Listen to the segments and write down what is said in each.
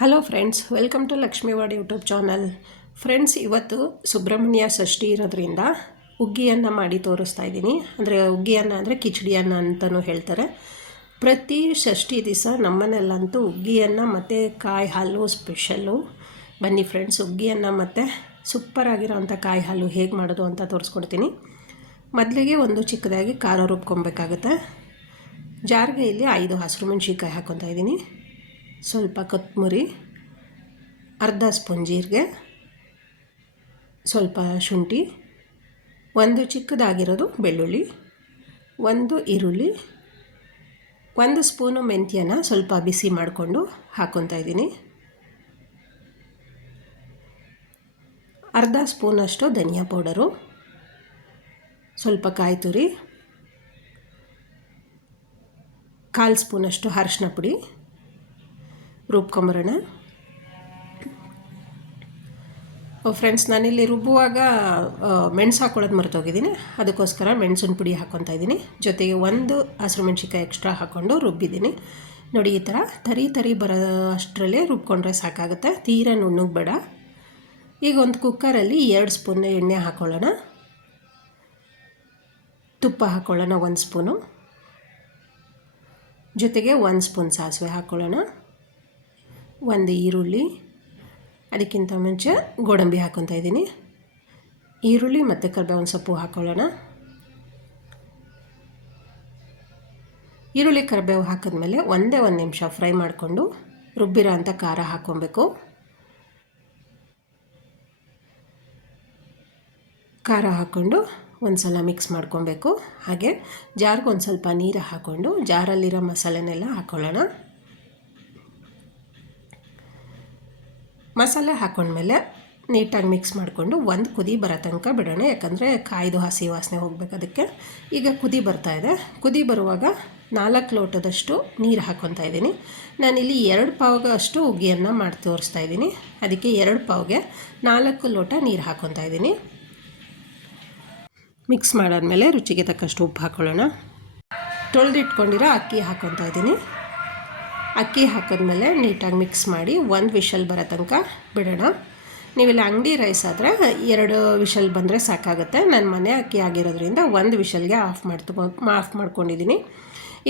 Hello friends welcome to Lakshmiwad YouTube channel friends ಇವತ್ತು ಸುಬ್ರಹ್ಮಣ್ಯ ಷಷ್ಠಿ ಇರೋದ್ರಿಂದ ಉಗ್ಗಿಯನ್ನು ಮಾಡಿ ತೋರಿಸ್ತಾ ಇದ್ದೀನಿ. ಅಂದರೆ ಉಗ್ಗಿಯನ್ನ ಅಂದರೆ ಕಿಚಡಿಯನ್ನ ಅಂತಲೂ ಹೇಳ್ತಾರೆ. ಪ್ರತಿ ಷಷ್ಠಿ ದಿವಸ ನಮ್ಮನೆಲ್ಲಂತೂ ಉಗ್ಗಿಯನ್ನು ಮತ್ತು ಕಾಯಿ ಹಾಲು ಸ್ಪೆಷಲ್ಲು ಬನ್ನಿ ಫ್ರೆಂಡ್ಸ್ ಉಗ್ಗಿಯನ್ನು ಮತ್ತು ಸೂಪರಾಗಿರೋಂಥ ಕಾಯಿ ಹಾಲು ಹೇಗೆ ಮಾಡೋದು ಅಂತ ತೋರಿಸ್ಕೊಡ್ತೀನಿ. ಮೊದಲಿಗೆ ಒಂದು ಚಿಕ್ಕದಾಗಿ ಖಾರ ರುಬ್ಕೊಬೇಕಾಗುತ್ತೆ. ಜಾರಿಗೆ ಇಲ್ಲಿ ಐದು ಹಸಿರು ಮೆಣಸಿನ್ಕಾಯಿ ಹಾಕ್ಕೊತಾ ಇದ್ದೀನಿ. ಸ್ವಲ್ಪ ಕೊತ್ತಂಬರಿ ಅರ್ಧ ಸ್ಪೂನ್ ಜೀರಿಗೆ, ಸ್ವಲ್ಪ ಶುಂಠಿ, ಒಂದು ಚಿಕ್ಕದಾಗಿರೋದು ಬೆಳ್ಳುಳ್ಳಿ, ಒಂದು ಈರುಳ್ಳಿ, ಒಂದು ಸ್ಪೂನು ಮೆಂತ್ಯನ ಸ್ವಲ್ಪ ಬಿಸಿ ಮಾಡಿಕೊಂಡು ಹಾಕ್ಕೊತಾ ಇದ್ದೀನಿ. ಅರ್ಧ ಸ್ಪೂನಷ್ಟು ಧನಿಯಾ ಪೌಡರು, ಸ್ವಲ್ಪ ಕಾಯಿ ತುರಿ, ಕಾಲು ಸ್ಪೂನಷ್ಟು ಅರಿಶಿನ ಪುಡಿ. ರುಬ್ಕೊಂಬರೋಣ ಫ್ರೆಂಡ್ಸ್, ನಾನಿಲ್ಲಿ ರುಬ್ಬುವಾಗ ಮೆಣಸು ಹಾಕ್ಕೊಳ್ಳೋದು ಮರೆತೋಗಿದ್ದೀನಿ. ಅದಕ್ಕೋಸ್ಕರ ಮೆಣಸಿನ ಪುಡಿ ಹಾಕ್ಕೊತಾ ಇದ್ದೀನಿ. ಜೊತೆಗೆ ಒಂದು ಹಸಿರು ಮೆಣಸಿನ್ಕಾಯಿ ಎಕ್ಸ್ಟ್ರಾ ಹಾಕ್ಕೊಂಡು ರುಬ್ಬಿದ್ದೀನಿ. ನೋಡಿ, ಈ ಥರ ತರಿ ತರಿ ಬರೋ ಅಷ್ಟರಲ್ಲೇ ರುಬ್ಕೊಂಡ್ರೆ ಸಾಕಾಗುತ್ತೆ. ತೀರ ನುಣ್ಣಗೆ ಬೇಡ ಈಗ ಒಂದು ಕುಕ್ಕರಲ್ಲಿ ಎರಡು ಸ್ಪೂನ್ ಎಣ್ಣೆ ಹಾಕ್ಕೊಳ್ಳೋಣ ತುಪ್ಪ ಹಾಕ್ಕೊಳ್ಳೋಣ ಒಂದು ಸ್ಪೂನು. ಜೊತೆಗೆ ಒಂದು ಸ್ಪೂನ್ ಸಾಸಿವೆ ಹಾಕ್ಕೊಳ್ಳೋಣ ಒಂದು ಈರುಳ್ಳಿ, ಅದಕ್ಕಿಂತ ಮುಂಚೆ ಗೋಡಂಬಿ ಹಾಕ್ಕೊತಾ ಇದ್ದೀನಿ. ಈರುಳ್ಳಿ ಮತ್ತು ಕರ್ಬೇವಿನ ಸೊಪ್ಪು ಹಾಕ್ಕೊಳ್ಳೋಣ ಈರುಳ್ಳಿ, ಕರಿಬೇವು ಹಾಕಿದ್ಮೇಲೆ ಒಂದೇ ಒಂದು ನಿಮಿಷ ಫ್ರೈ ಮಾಡಿಕೊಂಡು ರುಬ್ಬಿರೋ ಅಂಥ ಖಾರ ಹಾಕ್ಕೊಬೇಕು. ಖಾರ ಹಾಕ್ಕೊಂಡು ಒಂದು ಸಲ ಮಿಕ್ಸ್ ಮಾಡ್ಕೊಬೇಕು. ಹಾಗೆ ಜಾರ್ಗೆ ಒಂದು ಸ್ವಲ್ಪ ನೀರು ಹಾಕ್ಕೊಂಡು ಜಾರಲ್ಲಿರೋ ಮಸಾಲೆನೆಲ್ಲ ಹಾಕ್ಕೊಳ್ಳೋಣ ಮಸಾಲೆ ಹಾಕೊಂಡ್ಮೇಲೆ ನೀಟಾಗಿ ಮಿಕ್ಸ್ ಮಾಡಿಕೊಂಡು ಒಂದು ಕುದಿ ಬರೋ ತನಕ ಬಿಡೋಣ. ಯಾಕಂದರೆ ಕಾಯ್ದು ಹಸಿ ವಾಸನೆ ಹೋಗ್ಬೇಕು ಅದಕ್ಕೆ. ಈಗ ಕುದಿ ಬರ್ತಾ ಇದೆ. ಕುದಿ ಬರುವಾಗ ನಾಲ್ಕು ಲೋಟದಷ್ಟು ನೀರು ಹಾಕ್ಕೊತಾ ಇದ್ದೀನಿ. ನಾನಿಲ್ಲಿ ಎರಡು ಪಾವ್ಗೆ ಅಷ್ಟು ಉಗಿಯನ್ನು ಮಾಡಿ ತೋರಿಸ್ತಾ ಇದ್ದೀನಿ. ಅದಕ್ಕೆ ಎರಡು ಪಾವ್ಗೆ ನಾಲ್ಕು ಲೋಟ ನೀರು ಹಾಕ್ಕೊತಾ ಇದ್ದೀನಿ. ಮಿಕ್ಸ್ ಮಾಡಾದ್ಮೇಲೆ ರುಚಿಗೆ ತಕ್ಕಷ್ಟು ಉಪ್ಪು ಹಾಕ್ಕೊಳ್ಳೋಣ ತೊಳೆದಿಟ್ಕೊಂಡಿರೋ ಅಕ್ಕಿ ಹಾಕ್ಕೊತಾ ಇದ್ದೀನಿ. ಅಕ್ಕಿ ಹಾಕಿದ್ಮೇಲೆ ನೀಟಾಗಿ ಮಿಕ್ಸ್ ಮಾಡಿ ಒಂದು ವಿಷಲ್ ಬರೋ ತನಕ ಬಿಡೋಣ. ನೀವಿಲ್ಲ ಅಂಗಡಿ ರೈಸ್ ಆದರೆ ಎರಡು ವಿಷಲ್ ಬಂದರೆ ಸಾಕಾಗುತ್ತೆ. ನನ್ನ ಮನೆ ಅಕ್ಕಿ ಆಗಿರೋದ್ರಿಂದ ಒಂದು ವಿಷಲ್ಗೆ ಆಫ್ ಮಾಡ್ತು ಆಫ್ ಮಾಡ್ಕೊಂಡಿದ್ದೀನಿ.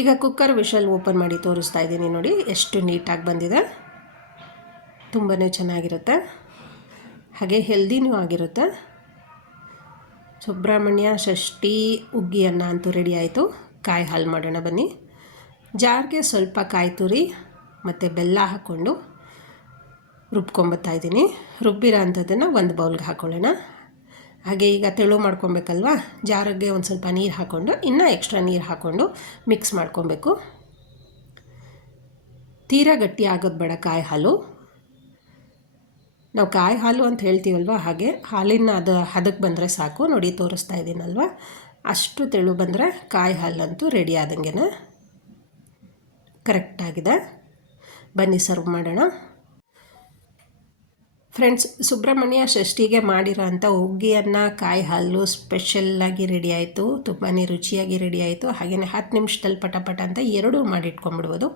ಈಗ ಕುಕ್ಕರ್ ವಿಷಲ್ ಓಪನ್ ಮಾಡಿ ತೋರಿಸ್ತಾ ಇದ್ದೀನಿ ನೋಡಿ, ಎಷ್ಟು ನೀಟಾಗಿ ಬಂದಿದೆ. ತುಂಬಾ ಚೆನ್ನಾಗಿರುತ್ತೆ. ಹಾಗೆ ಹೆಲ್ದಿನೂ ಆಗಿರುತ್ತೆ. ಸುಬ್ರಹ್ಮಣ್ಯ ಷಷ್ಠಿ ಉಗ್ಗಿ ಅನ್ನ ಅಂತೂ ರೆಡಿ ಆಯಿತು. ಕಾಯಿ ಹಾಲು ಮಾಡೋಣ ಬನ್ನಿ. ಜಾರ್ಗೆ ಸ್ವಲ್ಪ ಕಾಯಿ ತುರಿ ಮತ್ತು ಬೆಲ್ಲ ಹಾಕ್ಕೊಂಡು ರುಬ್ಕೊಂಬತ್ತಾ ರುಬ್ಬಿರೋ ಅಂಥದ್ದನ್ನು ಒಂದು ಬೌಲ್ಗೆ ಹಾಕ್ಕೊಳ್ಳೋಣ ಹಾಗೆ ಈಗ ತೆಳು ಮಾಡ್ಕೊಬೇಕಲ್ವ? ಜಾರಿಗೆ ಒಂದು ಸ್ವಲ್ಪ ನೀರು ಹಾಕ್ಕೊಂಡು ಇನ್ನೂ ಎಕ್ಸ್ಟ್ರಾ ನೀರು ಹಾಕ್ಕೊಂಡು ಮಿಕ್ಸ್ ಮಾಡ್ಕೊಬೇಕು. ತೀರಾ ಗಟ್ಟಿ ಆಗೋದು ಬೇಡ ಕಾಯಿ ಹಾಲು. ನಾವು ಕಾಯಿ ಹಾಲು ಅಂತ ಹೇಳ್ತೀವಲ್ವ ಹಾಗೆ? ಹಾಲಿನ ಅದು ಹದಕ್ಕೆ ಬಂದರೆ ಸಾಕು, ನೋಡಿ ತೋರಿಸ್ತಾ ಇದ್ದೀನಲ್ವ? ಅಷ್ಟು ತೆಳು ಬಂದರೆ ಕಾಯಿ ಹಾಲಂತೂ ರೆಡಿ ಆದಂಗೆ ಕರೆಕ್ಟಾಗಿದೆ ಬನ್ನಿ ಸರ್ವ್ ಮಾಡೋಣ. ಫ್ರೆಂಡ್ಸ್ ಸುಬ್ರಹ್ಮಣ್ಯ ಷಷ್ಠಿಗೆ ಮಾಡಿರೋ ಅಂಥ ಹುಗ್ಗಿಯನ್ನು ಕಾಯಿ ಹಾಲು ಸ್ಪೆಷಲ್ಲಾಗಿ ರೆಡಿ ಆಯಿತು. ತುಂಬಾ ರುಚಿಯಾಗಿ ರೆಡಿ ಆಯಿತು. ಹಾಗೆಯೇ ಹತ್ತು ನಿಮಿಷದಲ್ಲಿ ಪಟ ಪಟ ಅಂತ ಎರಡೂ ಮಾಡಿಟ್ಕೊಂಡ್ಬಿಡ್ಬೋದು.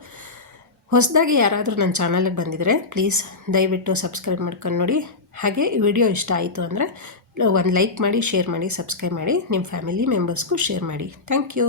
ಹೊಸದಾಗಿ ಯಾರಾದರೂ ನನ್ನ ಚಾನಲ್ಗೆ ಬಂದಿದ್ದರೆ ಪ್ಲೀಸ್ ದಯವಿಟ್ಟು ಸಬ್ಸ್ಕ್ರೈಬ್ ಮಾಡ್ಕೊಂಡು ನೋಡಿ. ಹಾಗೆ ವಿಡಿಯೋ ಇಷ್ಟ ಆಯಿತು ಅಂದರೆ ಒಂದು ಲೈಕ್ ಮಾಡಿ ಶೇರ್ ಮಾಡಿ ಸಬ್ಸ್ಕ್ರೈಬ್ ಮಾಡಿ. ನಿಮ್ಮ ಫ್ಯಾಮಿಲಿ ಮೆಂಬರ್ಸ್ಗೂ ಶೇರ್ ಮಾಡಿ. Thank you